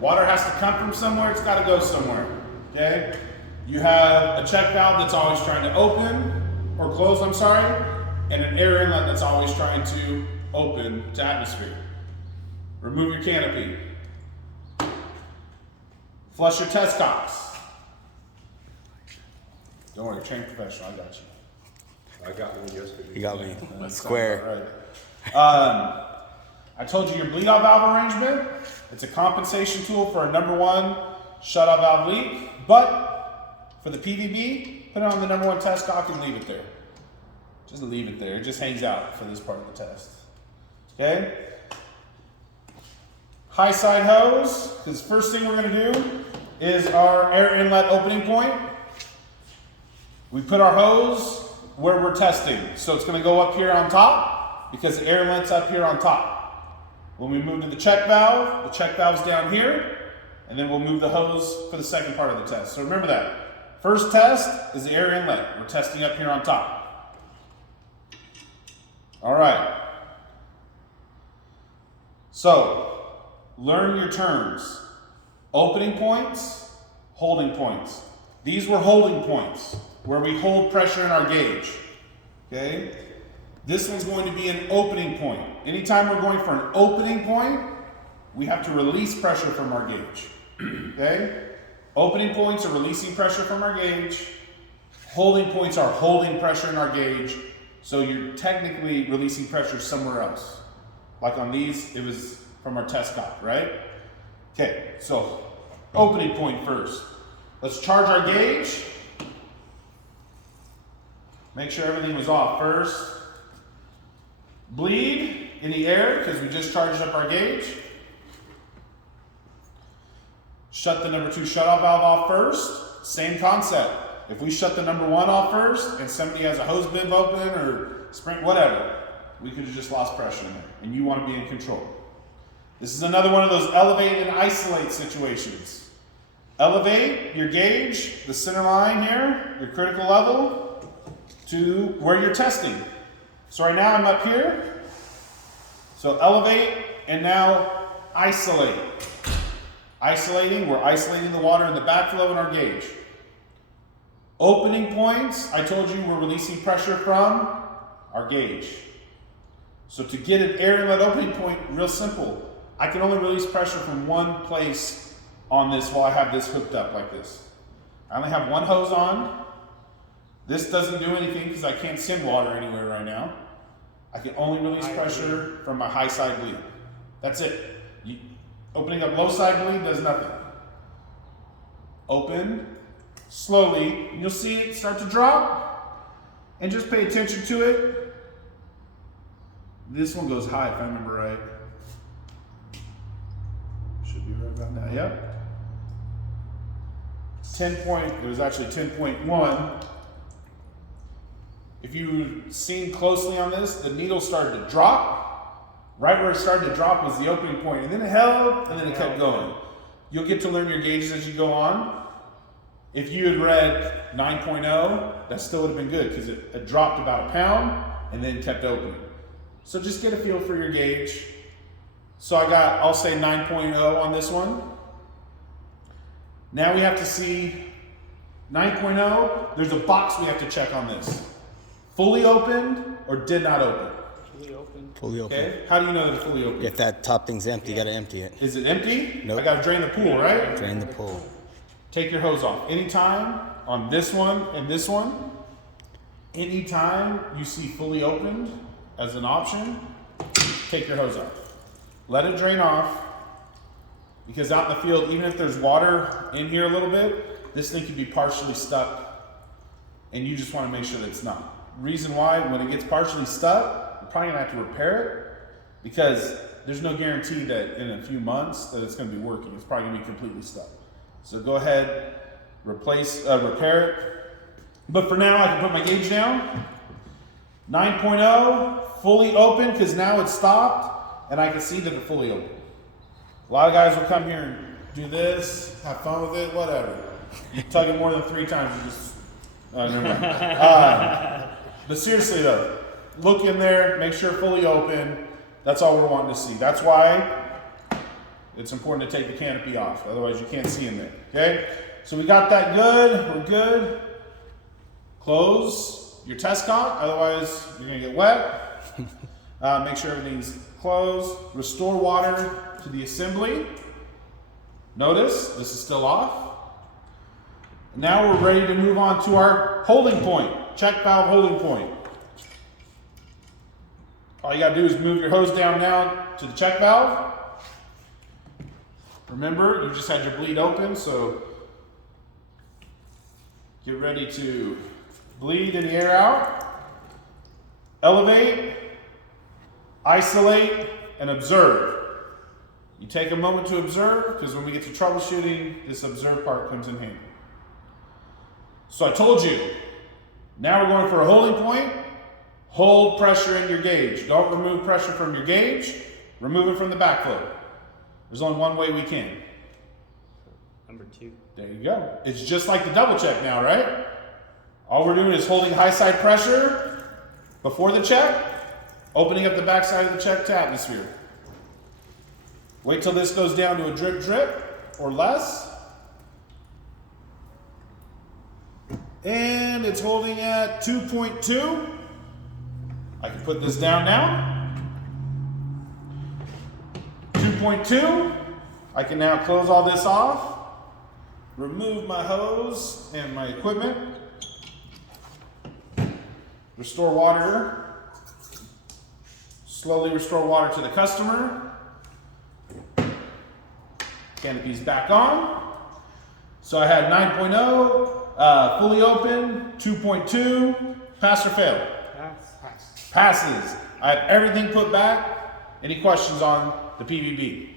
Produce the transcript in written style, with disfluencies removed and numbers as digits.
Water has to come from somewhere, it's gotta go somewhere, okay? You have a check valve that's always trying to open, or close, I'm sorry, and an air inlet that's always trying to open to atmosphere. Remove your canopy. Flush your test cocks. Don't worry, trained professional, I got you. I got one yesterday. You got me. That's Square. Right. I told you your bleed out valve arrangement, it's a compensation tool for a number one shutoff valve leak, but for the PVB, put it on the number one test cock and leave it there. Just leave it there, it just hangs out for this part of the test. Okay? High side hose, because first thing we're gonna do is our air inlet opening point. We put our hose where we're testing. So it's gonna go up here on top because the air inlet's up here on top. When we move to the check valve's down here, and then we'll move the hose for the second part of the test. So remember that. First test is the air inlet. We're testing up here on top. All right. So, learn your terms. Opening points, holding points. These were holding points, where we hold pressure in our gauge, okay? This one's going to be an opening point. Anytime we're going for an opening point, we have to release pressure from our gauge, okay? Opening points are releasing pressure from our gauge. Holding points are holding pressure in our gauge, so you're technically releasing pressure somewhere else. Like on these, it was from our test cock, right? Okay, so opening point first. Let's charge our gauge. Make sure everything was off first. Bleed in the air because we just charged up our gauge. Shut the number two shutoff valve off first. Same concept. If we shut the number one off first and somebody has a hose bib open or spring, whatever, we could have just lost pressure in there, and you want to be in control. This is another one of those elevate and isolate situations. Elevate your gauge, the center line here, your critical level, to where you're testing. So right now I'm up here. So elevate and now isolate. Isolating, we're isolating the water in the backflow in our gauge. Opening points, I told you we're releasing pressure from our gauge. So to get an air inlet opening point, real simple. I can only release pressure from one place on this while I have this hooked up like this. I only have one hose on. This doesn't do anything because I can't send water anywhere right now. I can only release pressure from my high side bleed. That's it. Opening up low side bleed does nothing. Open slowly, and you'll see it start to drop, and just pay attention to it. This one goes high if I remember right. Should be right about now, yep. 10 point, it was actually 10.1. If you've seen closely on this, the needle started to drop. Right where it started to drop was the opening point, and then it held, and then it kept going. You'll get to learn your gauges as you go on. If you had read 9.0, that still would have been good because it dropped about a pound and then kept opening. So just get a feel for your gauge. So I'll say 9.0 on this one. Now we have to see 9.0, there's a box we have to check on this. Fully opened or did not open? Fully open. Fully open. Okay, how do you know that it's fully open? If that top thing's empty, you gotta empty it. Is it empty? Nope. I gotta drain the pool, right? Drain the pool. Take your hose off. Anytime on this one and this one, anytime you see fully opened as an option, take your hose off. Let it drain off, because out in the field, even if there's water in here a little bit, this thing could be partially stuck, and you just want to make sure that it's not. Reason why, when it gets partially stuck, you're probably gonna have to repair it, because there's no guarantee that in a few months that it's gonna be working. It's probably gonna be completely stuck. So go ahead, repair it. But for now, I can put my gauge down. 9.0, fully open, because now it's stopped, and I can see that it's fully open. A lot of guys will come here and do this, have fun with it, whatever. You tug it more than 3 times, you just, never mind. But seriously though, look in there, make sure fully open. That's all we're wanting to see. That's why It's important to take the canopy off, otherwise you can't see in there, okay? So we got that good, we're good. Close your test cock, otherwise you're gonna get wet. Make sure everything's closed. Restore water to the assembly. Notice, this is still off. Now we're ready to move on to our holding point, check valve holding point. All you gotta do is move your hose down now to the check valve. Remember, you just had your bleed open, so get ready to bleed any air out. Elevate, isolate, and observe. You take a moment to observe, because when we get to troubleshooting, this observe part comes in handy. So I told you, now we're going for a holding point. Hold pressure in your gauge. Don't remove pressure from your gauge. Remove it from the backflow. There's only one way we can. Number 2. There you go. It's just like the double check now, right? All we're doing is holding high side pressure before the check, opening up the back side of the check to atmosphere. Wait till this goes down to a drip drip or less. And it's holding at 2.2. I can put this down now. 2.2. I can now close all this off. Remove my hose and my equipment. Restore water. Slowly restore water to the customer. Canopy's back on. So I had 9.0, fully open, 2.2, pass or fail? Pass. Passes. I have everything put back. Any questions on the PVB?